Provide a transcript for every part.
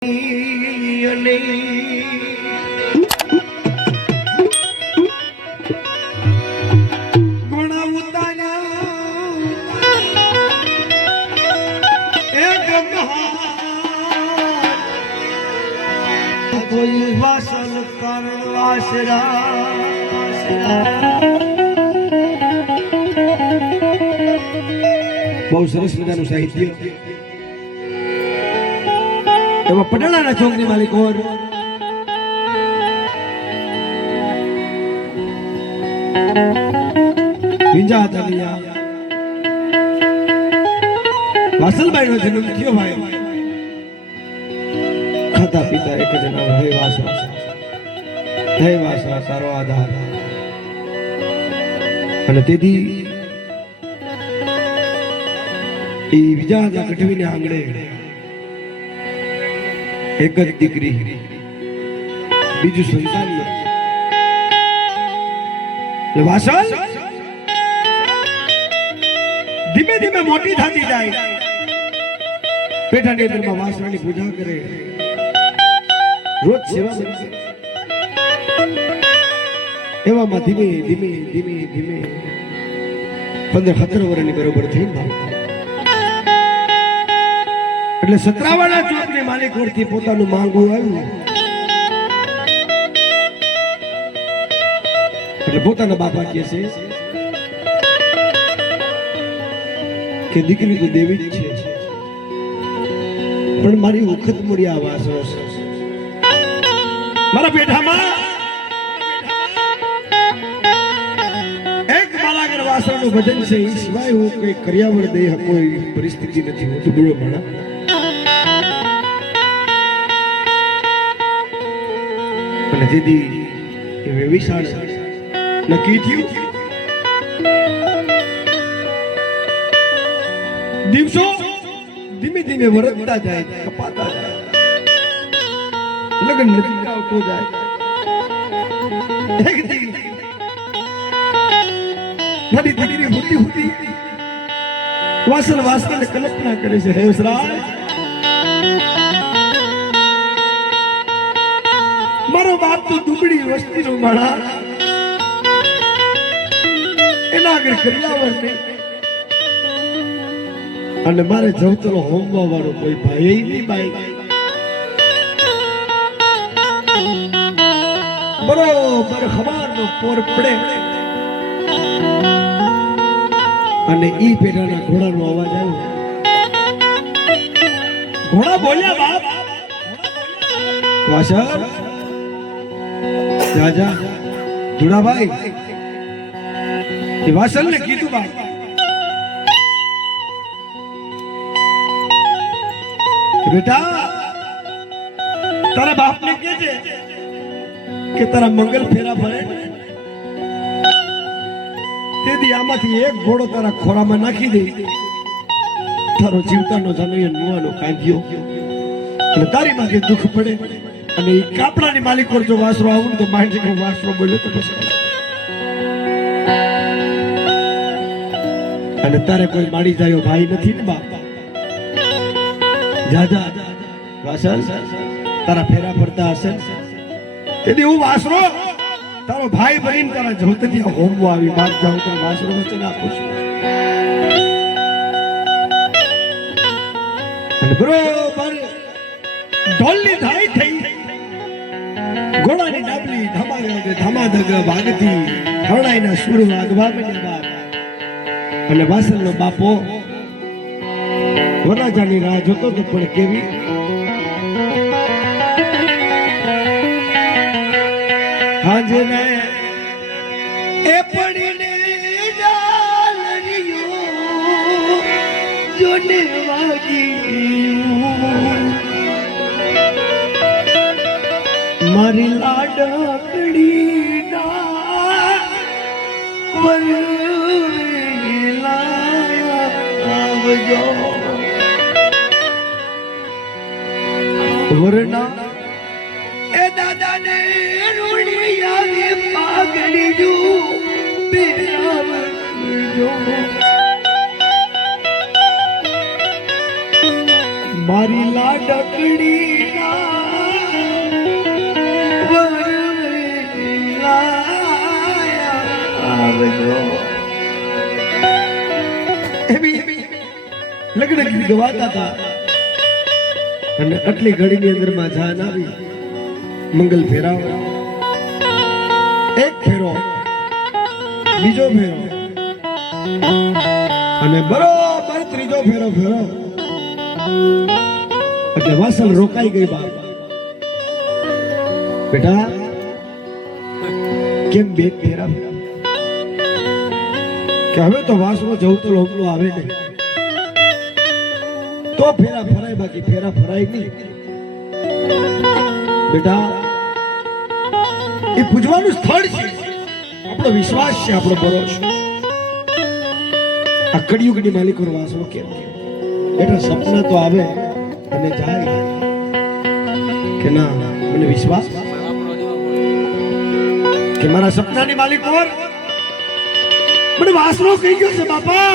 કોઈ વાસલ કરવાસરા બહુ સરસ મજાનું સાહિત્ય એમાં પટણાના ચોકની માલિક ઓર વિંજા હતા વાસલભાઈ નો જન્મ થયો ભાઈ ખાતા પીતા એક જ નામ હે વાસા તારો આધાર અને તેથી એ બીજા ગઢવીને આંગણે એક જ દીકરી બીજું સંતાન વાસલ ધીમે ધીમે મોટી થતી જાય પેઠાની અંદરમાં વાસણાની પૂજા કરે રોજ સેવા કરે એવામાં ધીમે ધીમે ધીમે ધીમે 15-17 વર્ષની બરોબર થઈ એટલે સત્રાવાળા ચોકની માલિક વરથી પોતાનું માંગવું આવ્યું એટલે પોતાના બાપા કહે છે કે દીકરી તો દેવી જ છે પણ મારી વખત મળી આ વાસો મારા પેઠામાં એક માલાગર વાસણનું ભજન છે એ સિવાય હું કઈ કર્યાવર દઈ શકો એવી પરિસ્થિતિ નથી હું તો બોલો માણા અને દીદી એ વિશાળ નક્કી થયું દિવસો ધીમે ધીમે વરતતા જાય કપાતા જાય લગ્ન નથી આવતો જાય એક દી મારી દીકરી હોતી હોતી વાસણ વાસણ કલ્પના કરે છે હે વસરાજ મારો બાપ તો દુબળી વસ્તીનો માણા એના આગળ કર્યાવર ને અને મારે જવતલો હોમવા વાળો કોઈ ભાઈ નહીં ભાઈ બરોબર ખબરનો પોર પડે અને ઈ પેઢાના ઘોડાનો અવાજ આવ્યો ઘોડા બોલ્યા બાપ વાસર રાજા ધુડાભાઈ એ વાસલને કીધું બાપ બેટા તારા બાપને કહેજે કે તારા મંગલ ફેરા ભરે તેથી આમાંથી એક ઘોડો તારા ખોરામાં નાખી દે તારો જીવતાનો જનૈયો નુવાનો કાંધ્યો અને તારી માથે દુઃખ પડે અને એ કાપડાની માલિક જો વાસરો આવું તો માહિતી વાસરો બોલ્યો તો પછી અને તારે કોઈ માડી જાય ભાઈ નથી ને બાપ જા જા વાસલ તારા ફેરા ફરતા હશે તેથી હું વાસરો તારો ભાઈ બનીને તારા જવતથી હોમવા આવી બાદ જાઉં તો વાસરો વચન આપું છું અને બરોબર ઢોલની ધાઈ થઈ ઘોડાની ડાબલી ધમાધગ વાગતી હરણાઈના સુર વાગવા બન્યા બાપ અને વાસલનો બાપો વરરાજાની રાહ જોતો તો પણ કેવી હાજને એ પડીને જાલરિયો જોને વાગી મારી લાડકડી ના વરલાયા આવજો વરના એ દાદાને રોડી આવી પાગડી જો બેરાવજો મારી લાડકડી લગ્ન ગીત ગવાતા હતા અને આટલી ઘડીની અંદર માં જાન આવી મંગલ ફેરાવ એક ફેરો બીજો ફેરો અને બરોબર ત્રીજો ફેરો એટલે વાસલ રોકાઈ ગઈ બાપ બેટા કેમ બે ફેરા કે હવે તો વાસનો જવું તો લોકલો આવે ને તો ફેરા ફરાય બાકી ફેરા ફરાય નહીં બેટા એ પૂજવાનું સ્થળ છે આપણો વિશ્વાસ છે આપણો ભરોસો આ કળિયુગની માલિકો વાસનો કેમ બેટા સપના તો આવે અને જાય કે ના મને વિશ્વાસ કે મારા સપનાની માલિક કોણ મને વાસનો કહી ગયો છે બાપા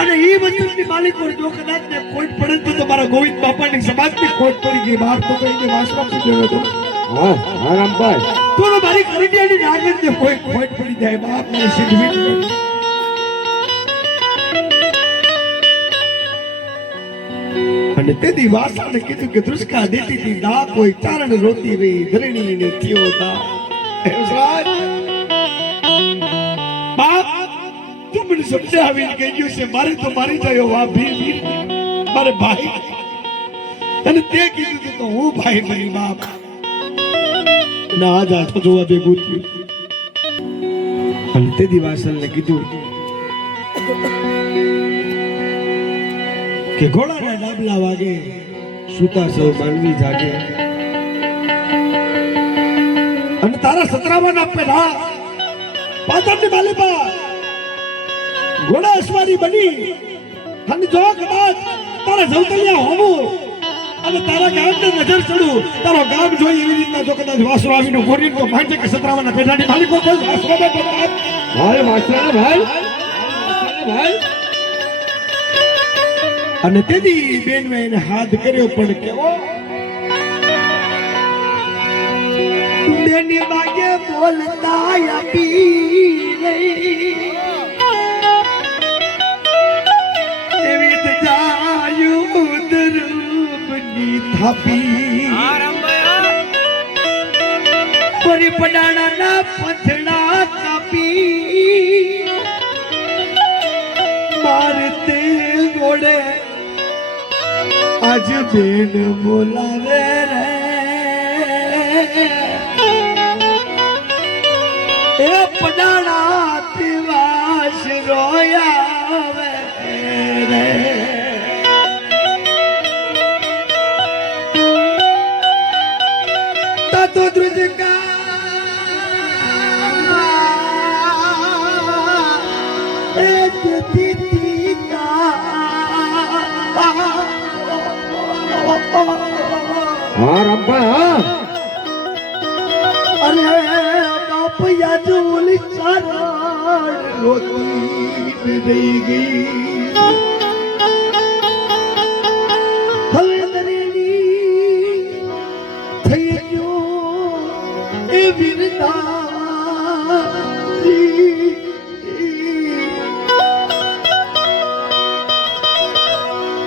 અને એ મંદિરની માલિક કોણ જો કદાચ ને કોઈ પડે તો તમારા ગોવિંદ બાપાની સમાજની ખોટ પડી ગઈ બાપ તો કહીને વાસનો પૂછ્યો હતો હા રામભાઈ તો મારી કરિયાની નાગર ને કોઈ ખોટ પડી જાય બાપ ને સિદ્ધવી અને તેથી વાસાને કીધું કે દૃષ્કા દેતી હતી ના કોઈ ચારણ રોતી રહી ધરણી ને થયો તા બાપ તું મને સમજાવીને કહી ગયું છે મારે તો મારી જાય વા ભીર મારે ભાઈ અને તે કીધું તો હું ભાઈ બની બાપ ના આજ આઠો જોવા ભેગું થયું અને તેથી વાસલને કીધું કે ઘોડાના ડાબલા વાગે સુતા સૌ માનવી જાગે અને તારા સતરાવન આપે ના પાતળની માલિપા ઘોડા અસવારી બની અને જો કદાચ તારા જવતલિયા હોવું અને તારા ગામને નજર ચડું તારો ગામ જોઈ એવી રીતના જો કદાચ વાસરો આવીને ગોરી તો માનજે કે સતરાવનના પેઢાની માલિકો કોઈ વાસરો બે ભાઈ વાસરા ભાઈ અને તેથી બેન મેં એને હાથ કર્યો પણ કેવો બેની માગે બોલતા આપી એવી જ જાયું દરબની થાપી પરી પડાણાના પથડા કાપી મારતે ગોળે આજ બેન બોલાવે રે એ પડાણા દિવાસ રોયાવે રે તતો દ્રુજકા એ દીદી કા હા રંભા અરે બાપ યાદ ઓલી ચારણ રોતી રહી ગઈ હવે દરેની થઈ ગયો એ વીરતા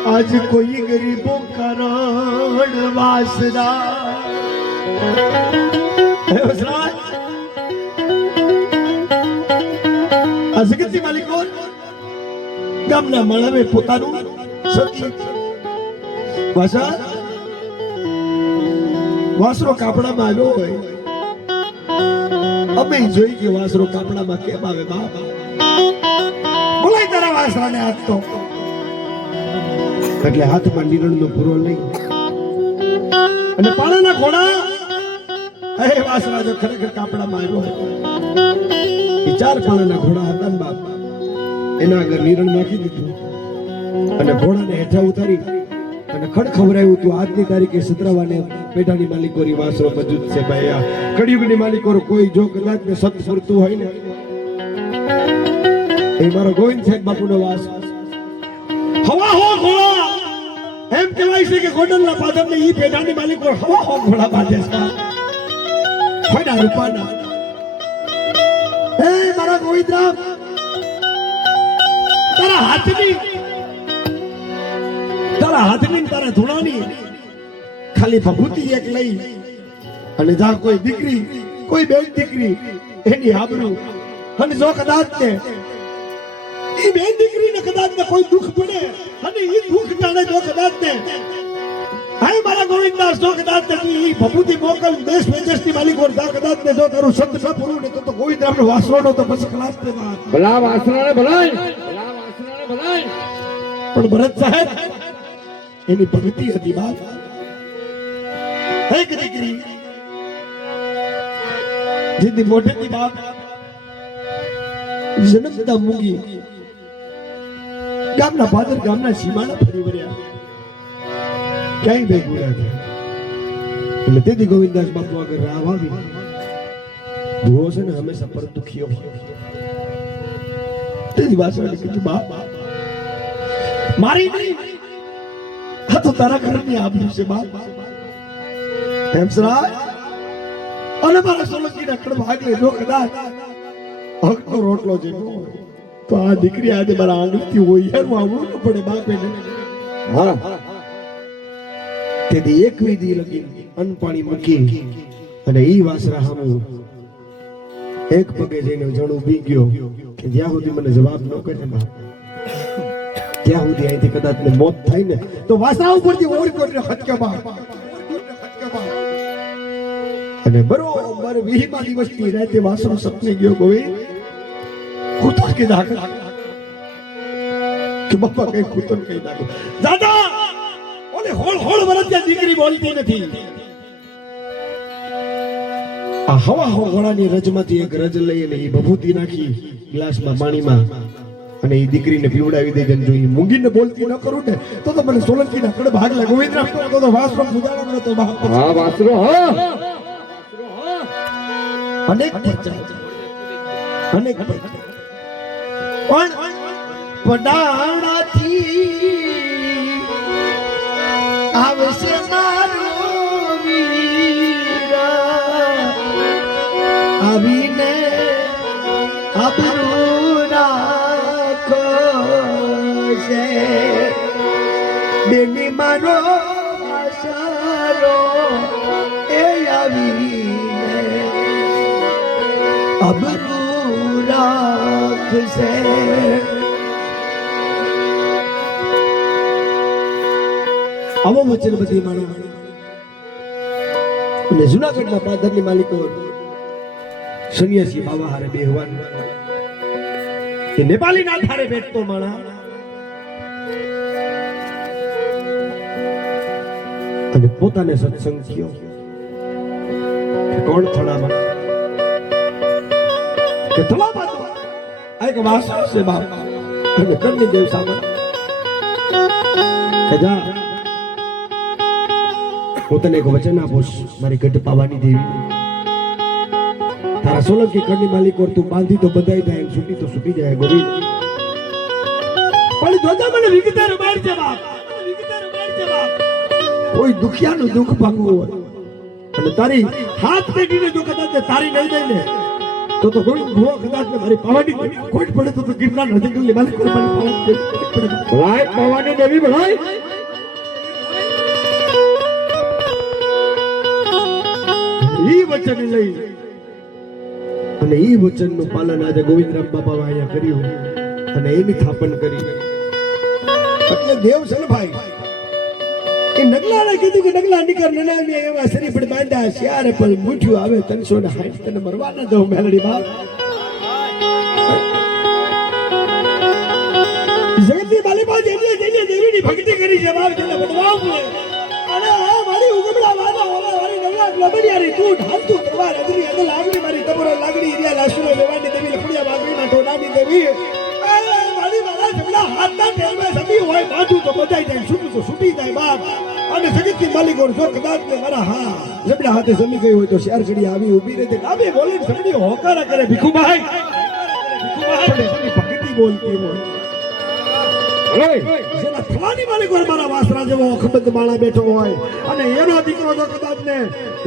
આજ કોઈ ગરીબો કરણ વાસરા આ જગતની માલિકો ગામના માણવે પોતાનું ભાષા વાસરો કાપડામાં આવ્યો હોય અમે જોઈ કે વાસરો કાપડામાં કેમ આવે બાપ બોલાય તારા વાસરાને હાથ તો એટલે હાથમાં નિરણનો પૂરો લઈ અને પાણાના ઘોડા હે વાસરા જો ખરેખર કાપડામાં આવ્યો હતો એ 4 પાણાના ઘોડા હતા ને બાપ એના આગળ નિરણ નાખી દીધું અને ઘોડાને હેઠા ઉતારી અને ખડ ખવરાયું તું આજની તારીખે સતરાવાને પેઢાની માલિકોની વાસરો મજૂદ છે ભાઈ આ કળિયુગની માલિકો કોઈ જો કદાચ ને સત ફરતું હોય ને એ મારો ગોવિંદ સાહેબ બાપુનો વાસ હવા હો ઘોડા એમ કહેવાય છે કે ગોડલના પાદરને ઈ પેઢાની માલિકો હવા હો ઘોડા બાંધે છે ખોડા રૂપાના એ મારા ગોવિંદરામ તારા હાથની તારા ધૂણાની ખાલી ભભૂતિ એક લઈ અને જા કોઈ દીકરી કોઈ બેન દીકરી એની આબરૂ અને જો કદાચ ને ઈ બેન દીકરીને કદાચ ને કોઈ દુઃખ પડે અને ઈ દુઃખ જાણે જો કદાચ ને હાય મારા ગોવિંદદાસ જો કદાચ ને ઈ ભભૂતિ મોકલ દેશ વિદેશની માલિક ઓર જા કદાચ ને જો તારું શબ્દ ન પૂરું ને તો ગોવિંદરામનો વાસરોનો તો બસ ખલાસ તે વાત ભલા વાસરાને ભલાય પણ ભરત સાહેબ એની ભક્તિ હતી બાપ એક દીકરી જેની મોઢેથી બાપ જન્મતા મૂંગી ગામના પાદર ગામના સીમાના ફરી વર્યા ક્યાંય ભેગું રહ્યા એટલે તેથી ગોવિંદાસ બાપુ આગળ રાહ આવી ભૂવો છે ને હંમેશા પર દુખીઓ તેથી વાસણાને કીધું બાપ મારી નહીં આ તો તારા ઘરની આબરૂ છે બાપ હેમસરાજ અને મારા સોલંકીના કડ ભાગલે જો કદાચ હકનો રોટલો છે તો આ દીકરી આજે મારા આંગળથી હોય યાર આવવું ન પડે બાપ એને હા તેથી એક વિધિ લગી અન્ન પાણી મૂકી અને ઈ વાસરા હામું એક પગે જઈને જણું બી ગયો કે જ્યાં સુધી મને જવાબ ન કરે બાપ ત્યાં સુધી અહીંથી કદાચ ને મોત થાય ને તો વાસરા ઉપરથી ઓર કરીને હટકે બાપ અને બરોબર 20મા દિવસની રાતે વાસરો સપને ગયો ગોવિંદ કૂતર કે દાખ કે બાપા કઈ કૂતર કઈ દાખ દાદા ઓલે હોળ હોળ વરત્યા દીકરી બોલતી નથી આ હવા હો ઘોડાની રજમાંથી એક રજ લઈ અને એ ભભૂતિ નાખી ગ્લાસમાં પાણીમાં અને એ દીકરીને પીવડાવી દે જેમ જો એ મૂંગીને બોલતી ન કરું ને તો મને સોલંકીના કડે ભાગ લાગે ગોવિંદરામ તો વાસરો ફુદાડો તો બાપ હા વાસરો હા અનેક પણ પડાણાથી આવશે મારો વીરા આવીને આબરૂ રાખો છે બેની મારો આશારો એ આવીને આબરૂ રાખશે આવો વચન બધી માણો અને જુનાગઢના પાદરની માલિકો સન્યાસી બાબા હારે બેહવાન કે નેપાળી ના થારે બેઠતો માણા અને પોતાને સત્સંગ થયો કે કોણ થડામાં કે થડામાં આ એક વાસ છે બાપ અને કરની દેવ સામે કે જા હું તને એક વચન આપું મારી ગઢ પાવાની દેવી તારા સોલંકી કરની માલિક તું બાંધી તો બધાય જાય છૂટી તો છૂટી જાય ગોવિંદ પણ જોતા મને વિગતર માર છે બાપ કોઈ દુખિયાનું દુઃખ ભાંગવું હોય અને તારી હાથ પેટીને જો કદાચ તારી નહીં દઈ ને તો ગોવિંદ ભુવો કદાચ મારી પાવાની કોટ પડે તો ગિરનાર નદી માલિક પડે પાવાની દેવી ભલાઈ ઈ વચન લઈ અને ઈ વચનનું પાલન આજે ગોવિંદરામ બાપા અહીંયા કર્યું અને એની સ્થાપન કરી એટલે દેવ છે ને ભાઈ એ નગલાને કીધું કે નગલા નીકળ નનામી એવા શરીફ પર બાંધ્યા શ્યારે પણ મૂઠ્યું આવે 360 તને મરવા ન દઉં મેલડી બાપ જગતની બાલીબા જેને દેવીની ભક્તિ કરી છે બાપ જેને બદલાવ અને આ મારી ઉગમડા વાના મારી નગલા લબડિયારી તું ઢાલતું તલવાર અદરી અદલ આગળી મારી તબરો લાગડી ઇરિયા લાશુનો લેવાની દેવી લખડિયા વાગડીમાં ટોડાની દેવી મારી મારા જમણા હાથના ટેલમાં સમી હોય બાજુ તો બજાઈ જાય છૂટું તો છૂટી જાય બાપ અને જગતની માલિક ઓર જો કદાચ ને મારા હા જમણા હાથે સમી ગઈ હોય તો શેર ઘડી આવી ઊભી રહે ડાબે બોલીને સગડી હોકારા કરે ભીખુભાઈ ભક્તિ બોલતી હોય બોલો જેના થવાની માલિક હોય મારા વાસરા જેવો અખબંધ માળા બેઠો હોય અને એનો દીકરો જો કદાચ ને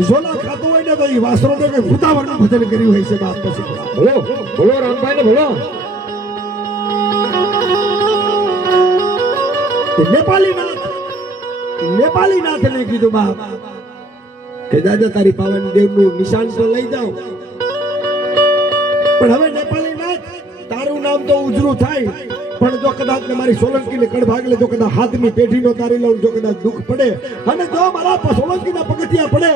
ઝોલા ખાતો હોય ને તો એ વાસરો ને કઈ ભૂતાવરનું ભજન કર્યું હોય છે બાપ પછી બોલો બોલો રામભાઈ ને બોલો નેપાળી નાથ ને કીધું બાપ કે દાદા તારી પાવન દેવનું નિશાન તો લઈ જાઓ પણ હવે નેપાળી નાથ તારું નામ તો ઉજળું થાય પણ જો કદાચ મારી સોલંકી ને કડભાગ લે જો કદાચ હાથની પેઢીનો તારી લઉં જો કદાચ દુઃખ પડે અને જો મારા સોલંકીના પગથિયા પડે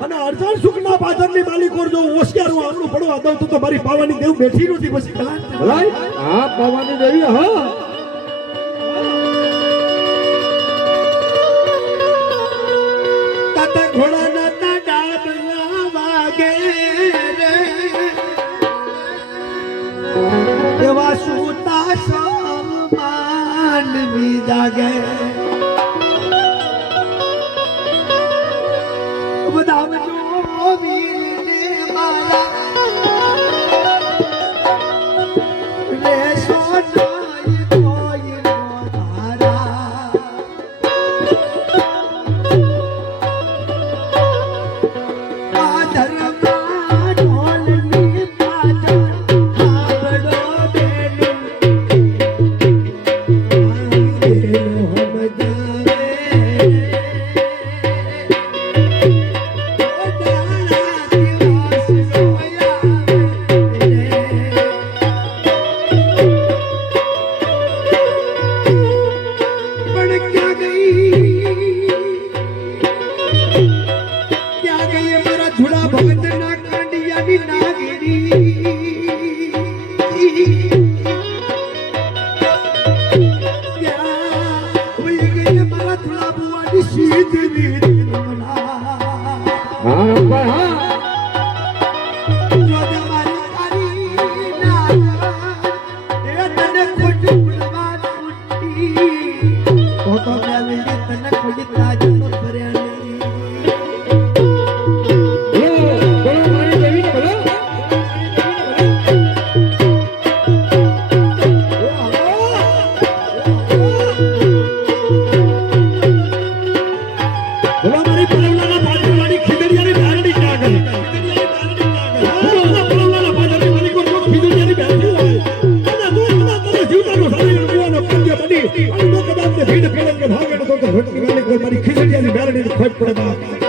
અને અર્જણ સુખના પાછળની માલિકો જો હોશિયારું આમણું પડવા દઉં તો મારી પાવાની દેવ બેઠી નથી પછી કલા ભલાઈ આ પાવાની દેવી હા ઘોડાના ડાબલા વાગે રે એવા સુતા સમાન જાગે બધાવજો વીરને મારા રે સોનાઈ કોઈ નો ધારા મારી ખીચડીયાની બેરડીને ખોટ પડે બાપ